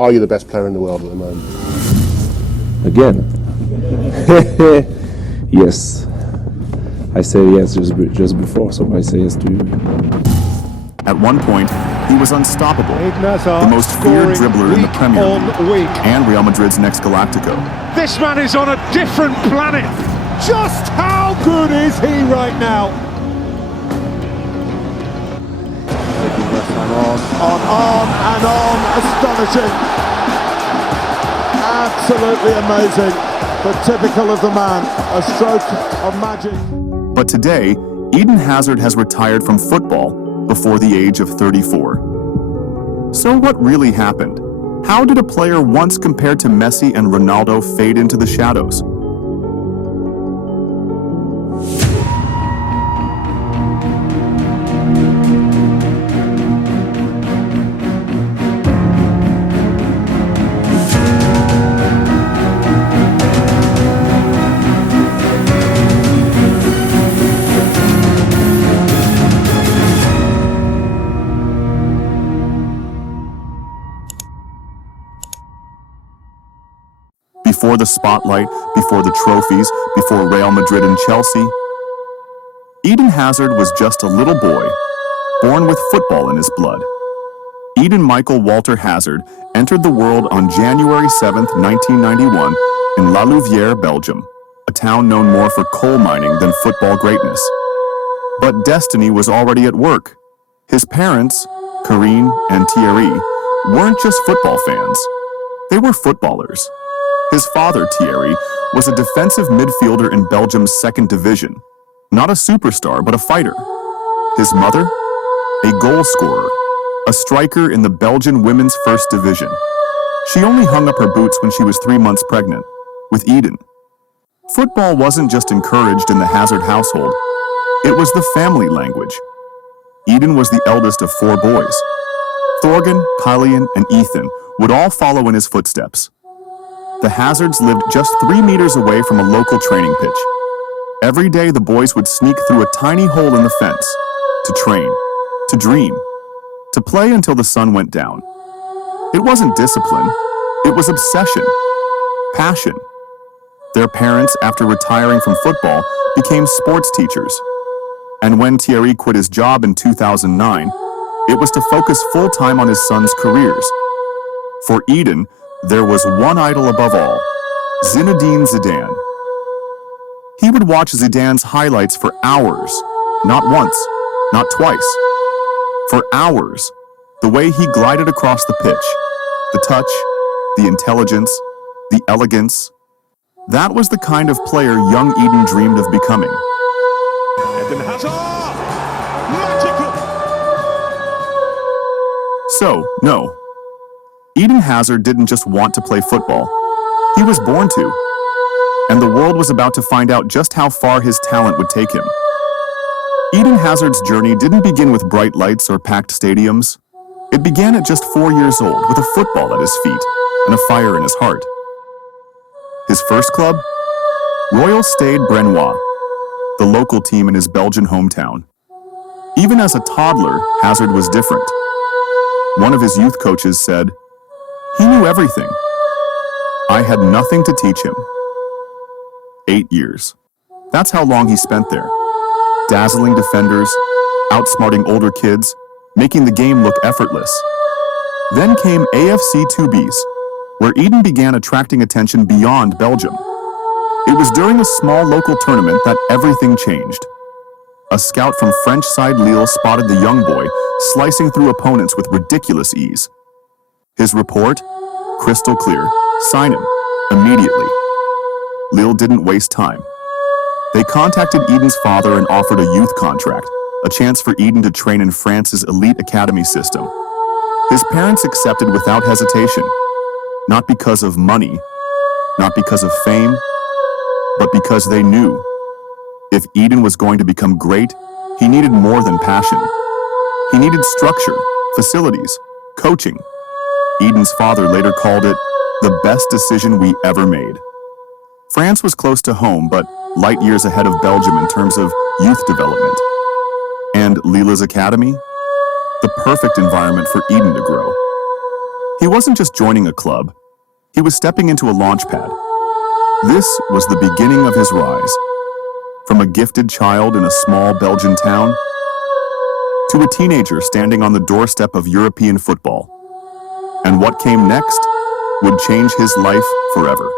Are you the best player in the world at the moment? Again? Yes. I said yes just before, so I say yes to you. At one point, he was unstoppable, the most feared dribbler in the Premier League, and Real Madrid's next Galactico. This man is on a different planet! Just how good is he right now? On and on, astonishing. Absolutely amazing, but typical of the man, a stroke of magic. But today, Eden Hazard has retired from football before the age of 34. So what really happened? How did a player once compared to Messi and Ronaldo fade into the shadows? Before the spotlight, before the trophies, before Real Madrid and Chelsea, Eden Hazard was just a little boy, born with football in his blood. Eden Michael Walter Hazard entered the world on January 7th, 1991 in La Louvière, Belgium, a town known more for coal mining than football greatness. But destiny was already at work. His parents, Karine and Thierry, weren't just football fans. They were footballers. His father, Thierry, was a defensive midfielder in Belgium's second division. Not a superstar, but a fighter. His mother? A goal scorer, a striker in the Belgian women's first division. She only hung up her boots when she was 3 months pregnant, with Eden. Football wasn't just encouraged in the Hazard household. It was the family language. Eden was the eldest of 4 boys. Thorgan, Kylian, and Ethan would all follow in his footsteps. The Hazards lived just 3 meters away from a local training pitch. Every day the boys would sneak through a tiny hole in the fence to train, to dream, to play until the sun went down. It wasn't discipline, it was obsession, passion. Their parents, after retiring from football, became sports teachers. And when Thierry quit his job in 2009, it was to focus full-time on his sons' careers. For Eden, there was one idol above all, Zinedine Zidane. He would watch Zidane's highlights for hours, not once, not twice. For hours, the way he glided across the pitch, the touch, the intelligence, the elegance. That was the kind of player young Eden dreamed of becoming. Eden Hazard! Magical! So, no. Eden Hazard didn't just want to play football. He was born to. And the world was about to find out just how far his talent would take him. Eden Hazard's journey didn't begin with bright lights or packed stadiums. It began at just 4 years old with a football at his feet and a fire in his heart. His first club? Royal Stade Brennois, the local team in his Belgian hometown. Even as a toddler, Hazard was different. One of his youth coaches said, "He knew everything. I had nothing to teach him." 8 years. That's how long he spent there. Dazzling defenders, outsmarting older kids, making the game look effortless. Then came AFC Tubize, where Eden began attracting attention beyond Belgium. It was during a small local tournament that everything changed. A scout from French side Lille spotted the young boy slicing through opponents with ridiculous ease. His report? Crystal clear. Sign him. Immediately. Lille didn't waste time. They contacted Eden's father and offered a youth contract, a chance for Eden to train in France's elite academy system. His parents accepted without hesitation, not because of money, not because of fame, but because they knew if Eden was going to become great, he needed more than passion. He needed structure, facilities, coaching. Eden's father later called it the best decision we ever made. France was close to home, but light years ahead of Belgium in terms of youth development. And Lille's academy? The perfect environment for Eden to grow. He wasn't just joining a club, he was stepping into a launch pad. This was the beginning of his rise. From a gifted child in a small Belgian town, to a teenager standing on the doorstep of European football. And what came next would change his life forever.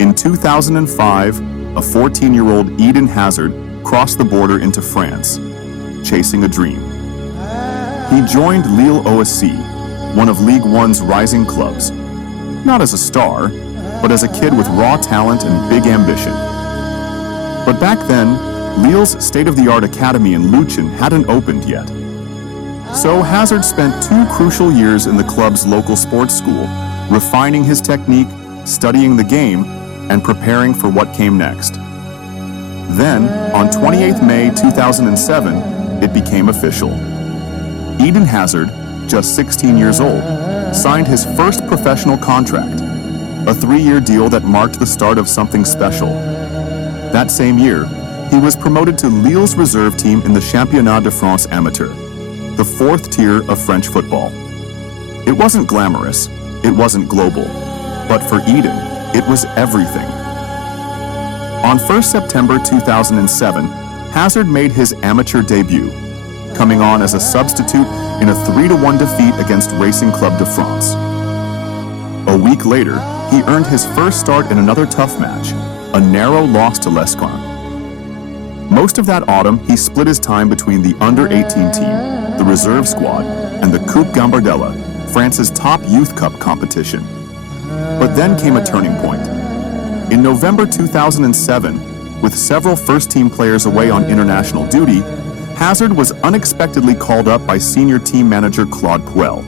In 2005, a 14-year-old Eden Hazard crossed the border into France, chasing a dream. He joined Lille OSC, one of Ligue 1's rising clubs, not as a star, but as a kid with raw talent and big ambition. But back then, Lille's state-of-the-art academy in Luchin hadn't opened yet. So Hazard spent 2 crucial years in the club's local sports school, refining his technique, studying the game, and preparing for what came next. Then, on 28 May 2007, it became official. Eden Hazard, just 16 years old, signed his first professional contract, a 3-year deal that marked the start of something special. That same year, he was promoted to Lille's reserve team in the Championnat de France Amateur, the 4th tier of French football. It wasn't glamorous, it wasn't global, but for Eden, it was everything. On 1st September 2007, Hazard made his amateur debut, coming on as a substitute in a 3-1 defeat against Racing Club de France. A week later, he earned his first start in another tough match, a narrow loss to Lescun. Most of that autumn, he split his time between the under-18 team, the reserve squad, and the Coupe Gambardella, France's top youth cup competition. But then came a turning point. In November 2007, with several first-team players away on international duty, Hazard was unexpectedly called up by senior team manager Claude Puel.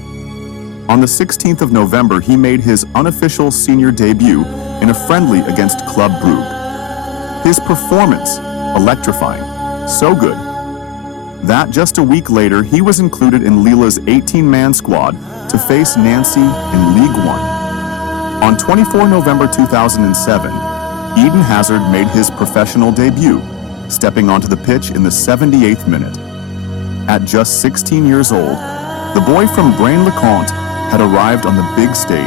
On the 16th of November, he made his unofficial senior debut in a friendly against Club Brugge. His performance, electrifying, so good, that just a week later, he was included in Lille's 18-man squad to face Nancy in Ligue 1. On 24 November 2007, Eden Hazard made his professional debut, stepping onto the pitch in the 78th minute. At just 16 years old, the boy from Braine-le-Comte had arrived on the big stage.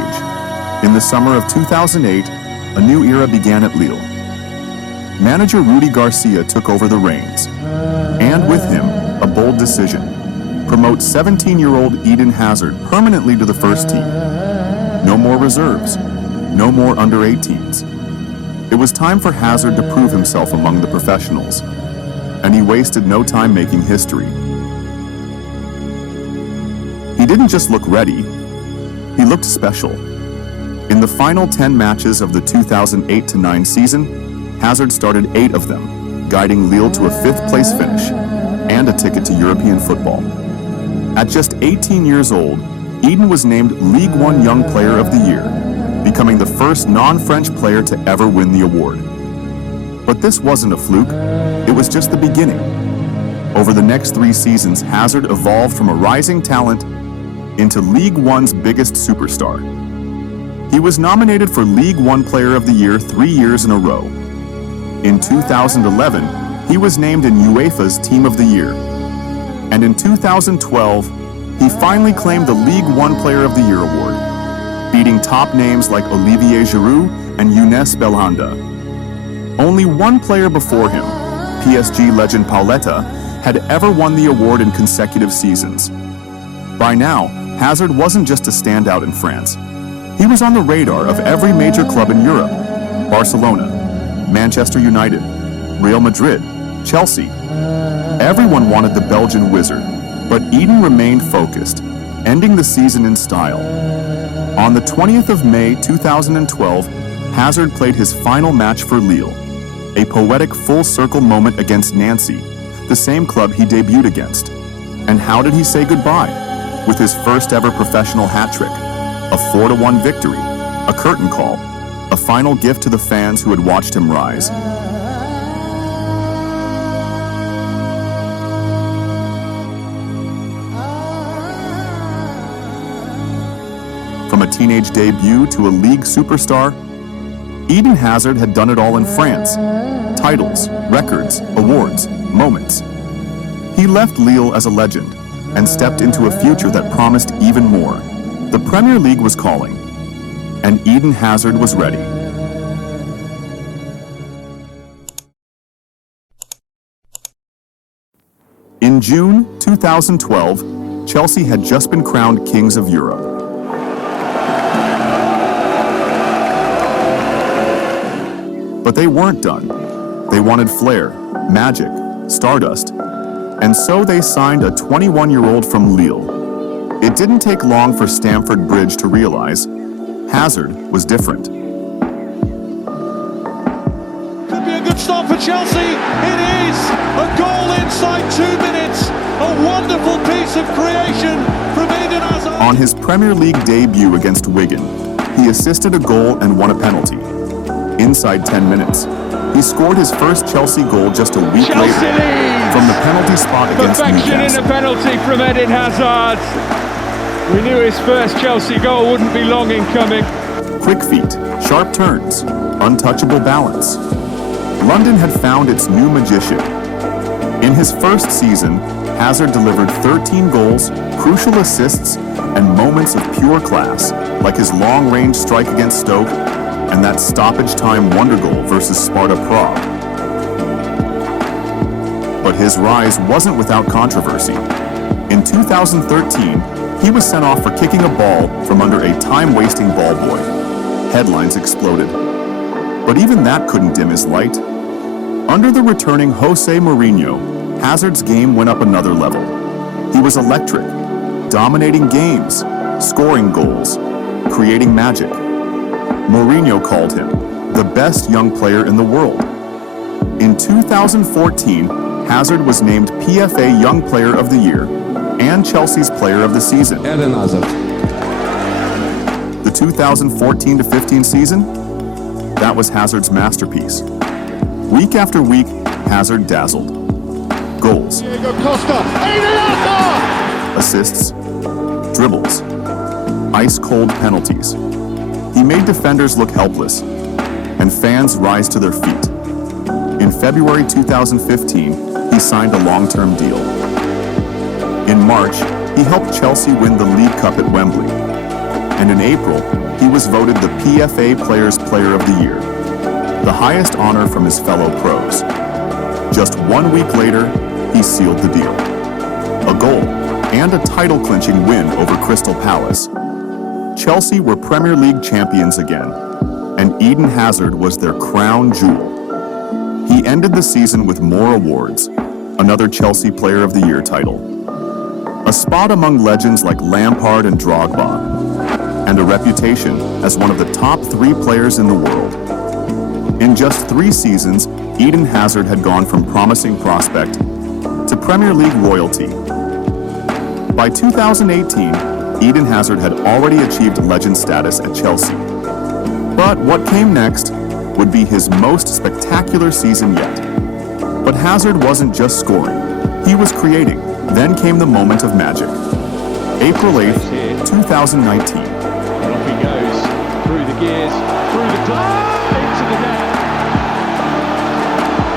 In the summer of 2008, a new era began at Lille. Manager Rudy Garcia took over the reins, and with him, a bold decision: promote 17-year-old Eden Hazard permanently to the first team. No more reserves, no more under-18s. It was time for Hazard to prove himself among the professionals, and he wasted no time making history. He didn't just look ready, he looked special. In the final 10 matches of the 2008-09 season, Hazard started 8 of them, guiding Lille to a 5th-place finish and a ticket to European football. At just 18 years old, Eden was named Ligue 1 Young Player of the Year, becoming the first non-French player to ever win the award. But this wasn't a fluke, it was just the beginning. Over the next 3 seasons, Hazard evolved from a rising talent into Ligue 1's biggest superstar. He was nominated for Ligue 1 Player of the Year 3 years in a row. In 2011, he was named in UEFA's Team of the Year. And in 2012, he finally claimed the Ligue 1 Player of the Year award, beating top names like Olivier Giroud and Younes Belhanda. Only one player before him, PSG legend Pauletta, had ever won the award in consecutive seasons. By now, Hazard wasn't just a standout in France. He was on the radar of every major club in Europe: Barcelona, Manchester United, Real Madrid, Chelsea. Everyone wanted the Belgian wizard, but Eden remained focused, ending the season in style. On the 20th of May 2012, Hazard played his final match for Lille, a poetic full-circle moment against Nancy, the same club he debuted against. And how did he say goodbye? With his first ever professional hat-trick, a 4-1 victory, a curtain call, a final gift to the fans who had watched him rise. From a teenage debut to a league superstar, Eden Hazard had done it all in France. Titles, records, awards, moments. He left Lille as a legend and stepped into a future that promised even more. The Premier League was calling, and Eden Hazard was ready. In June 2012, Chelsea had just been crowned kings of Europe. But they weren't done. They wanted flair, magic, stardust, and so they signed a 21-year-old from Lille. It didn't take long for Stamford Bridge to realize Hazard was different. Could be a good start for Chelsea. It is a goal inside 2 minutes. A wonderful piece of creation from Eden Hazard. On his Premier League debut against Wigan, he assisted a goal and won a penalty. Inside 10 minutes, he scored his first Chelsea goal just a week Chelsea later leads. from the penalty spot against Perfection in Newcastle. the penalty from Eden Hazard. We knew his first Chelsea goal wouldn't be long in coming. Quick feet, sharp turns, untouchable balance. London had found its new magician. In his first season, Hazard delivered 13 goals, crucial assists, and moments of pure class, like his long-range strike against Stoke and that stoppage-time wonder goal versus Sparta Prague. But his rise wasn't without controversy. In 2013, he was sent off for kicking a ball from under a time-wasting ball boy. Headlines exploded. But even that couldn't dim his light. Under the returning Jose Mourinho, Hazard's game went up another level. He was electric, dominating games, scoring goals, creating magic. Mourinho called him the best young player in the world. In 2014, Hazard was named PFA Young Player of the Year and Chelsea's Player of the Season. Eden Hazard. The 2014-15 season? That was Hazard's masterpiece. Week after week, Hazard dazzled. Goals, Diego Costa, Eden Hazard! assists, dribbles, ice-cold penalties. He made defenders look helpless, and fans rise to their feet. In February 2015, he signed a long-term deal. In March, he helped Chelsea win the League Cup at Wembley. And in April, he was voted the PFA Players' Player of the Year, the highest honor from his fellow pros. Just 1 week later, he sealed the deal. A goal and a title-clinching win over Crystal Palace. Chelsea were Premier League champions again, and Eden Hazard was their crown jewel. He ended the season with more awards, another Chelsea Player of the Year title, a spot among legends like Lampard and Drogba, and a reputation as one of the top 3 players in the world. In just 3 seasons, Eden Hazard had gone from promising prospect to Premier League royalty. By 2018, Eden Hazard had already achieved legend status at Chelsea. But what came next would be his most spectacular season yet. But Hazard wasn't just scoring, he was creating. Then came the moment of magic. April 8th, 2019. Off he goes, through the gears, through the glass, into the net.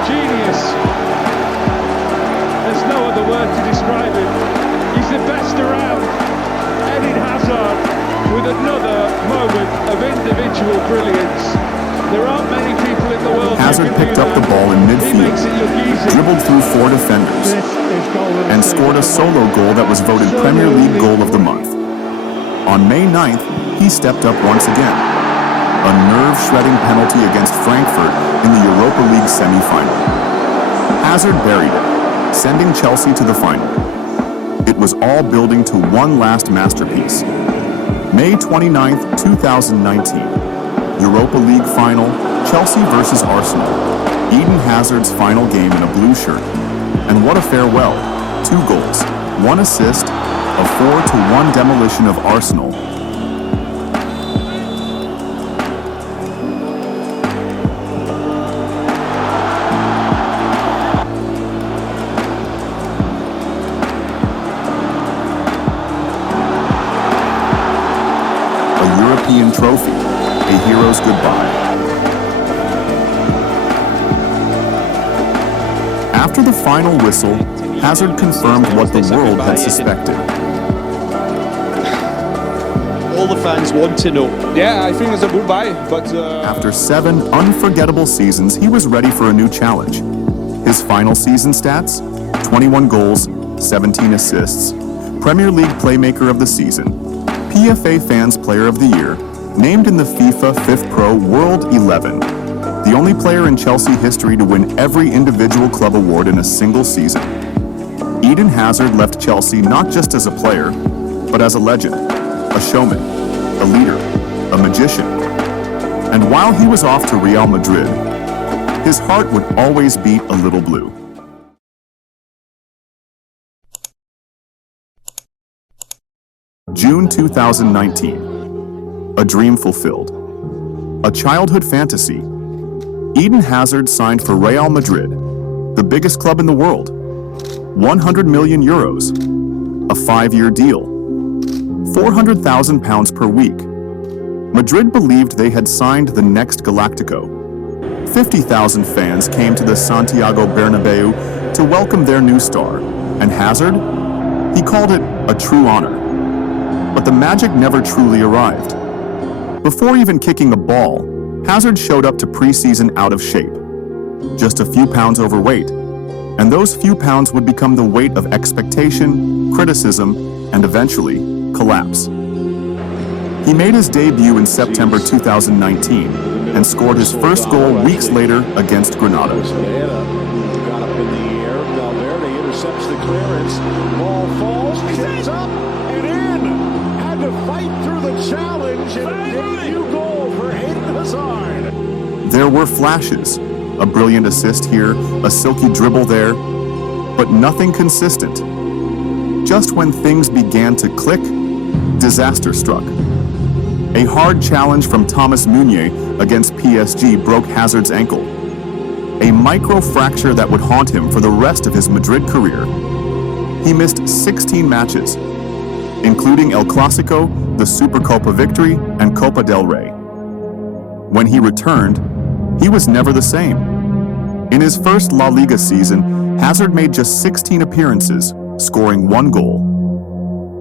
Genius. There's no other word to describe him. He's the best around. Eden Hazard with another moment of individual brilliance. There aren't many people in the world Hazard who can picked do up the that. ball in He midfield, makes it look easy. dribbled through 4 defenders, and scored a solo goal that was voted Premier League Goal of the Month. On May 9th, he stepped up once again. A nerve-shredding penalty against Frankfurt in the Europa League semi-final. Hazard buried it, sending Chelsea to the final. It was all building to one last masterpiece. May 29th, 2019. Europa League final, Chelsea versus Arsenal. Eden Hazard's final game in a blue shirt. And what a farewell. 2 goals, 1 assist, a 4-1 demolition of Arsenal. A European trophy, a hero's goodbye. After the final whistle, Hazard confirmed what the world had suspected. All the fans want to know. Yeah, I think it's a goodbye, but... After 7 unforgettable seasons, he was ready for a new challenge. His final season stats? 21 goals, 17 assists, Premier League Playmaker of the Season, PFA Fans Player of the Year, named in the FIFA 5th Pro World 11, the only player in Chelsea history to win every individual club award in a single season. Eden Hazard left Chelsea not just as a player, but as a legend, a showman, a leader, a magician. And while he was off to Real Madrid, his heart would always beat a little blue. June 2019. A dream fulfilled. A childhood fantasy. Eden Hazard signed for Real Madrid, the biggest club in the world. 100 million euros. A 5-year deal. £400,000 per week. Madrid believed they had signed the next Galactico. 50,000 fans came to the Santiago Bernabeu to welcome their new star, and Hazard? He called it a true honor. But the magic never truly arrived. Before even kicking a ball, Hazard showed up to preseason out of shape. Just a few pounds overweight, and those few pounds would become the weight of expectation, criticism, and eventually, collapse. He made his debut in September 2019 and scored his first goal weeks later against Granada. Got up in the air, Valverde intercepts the clearance, ball falls, kicks up, and in! Had to fight through the challenge, and a debut goal for Eden Hazard. There were flashes, a brilliant assist here, a silky dribble there, but nothing consistent. Just when things began to click, disaster struck. A hard challenge from Thomas Meunier against PSG broke Hazard's ankle. A micro-fracture that would haunt him for the rest of his Madrid career. He missed 16 matches, including El Clásico, the Supercopa victory, and Copa del Rey. When he returned, he was never the same. In his first La Liga season, Hazard made just 16 appearances, scoring 1 goal.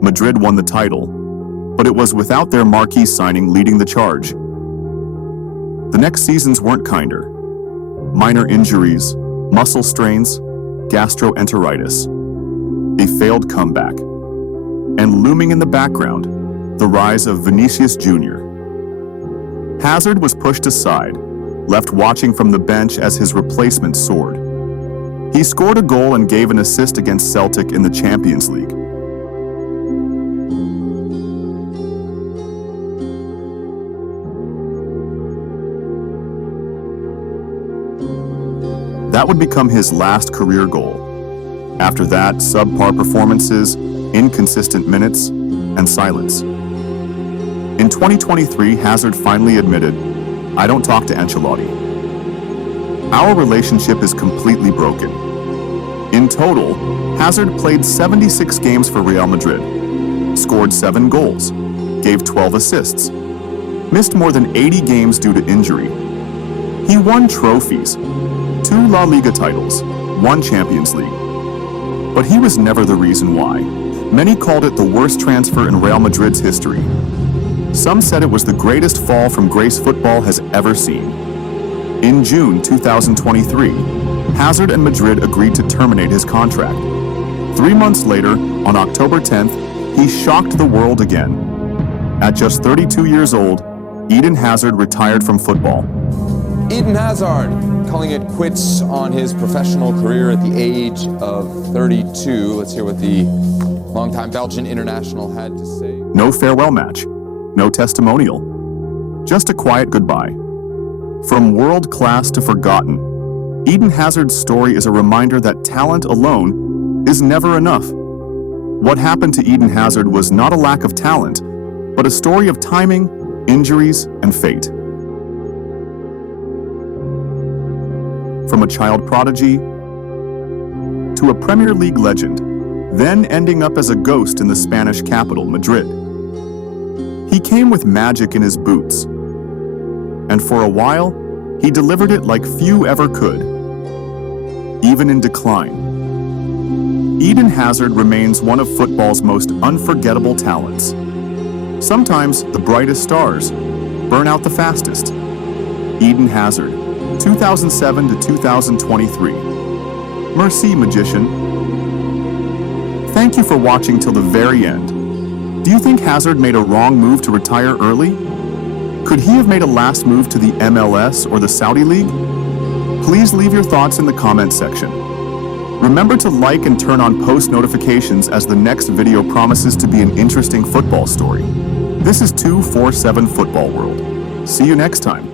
Madrid won the title, but it was without their marquee signing leading the charge. The next seasons weren't kinder. Minor injuries, muscle strains, gastroenteritis, a failed comeback, and looming in the background, the rise of Vinicius Jr. Hazard was pushed aside, left watching from the bench as his replacement soared. He scored a goal and gave an assist against Celtic in the Champions League. That would become his last career goal. After that, subpar performances, inconsistent minutes, and silence. In 2023, Hazard finally admitted, "I don't talk to Ancelotti. Our relationship is completely broken." In total, Hazard played 76 games for Real Madrid, scored 7 goals, gave 12 assists, missed more than 80 games due to injury. He won trophies, 2 La Liga titles, 1 Champions League. But he was never the reason why. Many called it the worst transfer in Real Madrid's history. Some said it was the greatest fall from grace football has ever seen. In June 2023, Hazard and Madrid agreed to terminate his contract. 3 months later, on October 10th, he shocked the world again. At just 32 years old, Eden Hazard retired from football. Eden Hazard calling it quits on his professional career at the age of 32. Let's hear what the longtime Belgian international had to say. No farewell match, no testimonial, just a quiet goodbye. From world class to forgotten, Eden Hazard's story is a reminder that talent alone is never enough. What happened to Eden Hazard was not a lack of talent, but a story of timing, injuries, and fate. From a child prodigy to a Premier League legend, then ending up as a ghost in the Spanish capital, Madrid. He came with magic in his boots, and for a while, he delivered it like few ever could. even in decline. Eden Hazard remains one of football's most unforgettable talents. Sometimes the brightest stars burn out the fastest. Eden Hazard, 2007 to 2023. Merci, magician. Thank you for watching till the very end. Do you think Hazard made a wrong move to retire early? Could he have made a last move to the MLS or the Saudi League? Please leave your thoughts in the comment section. Remember to like and turn on post notifications as the next video promises to be an interesting football story. This is 247 Football World. See you next time.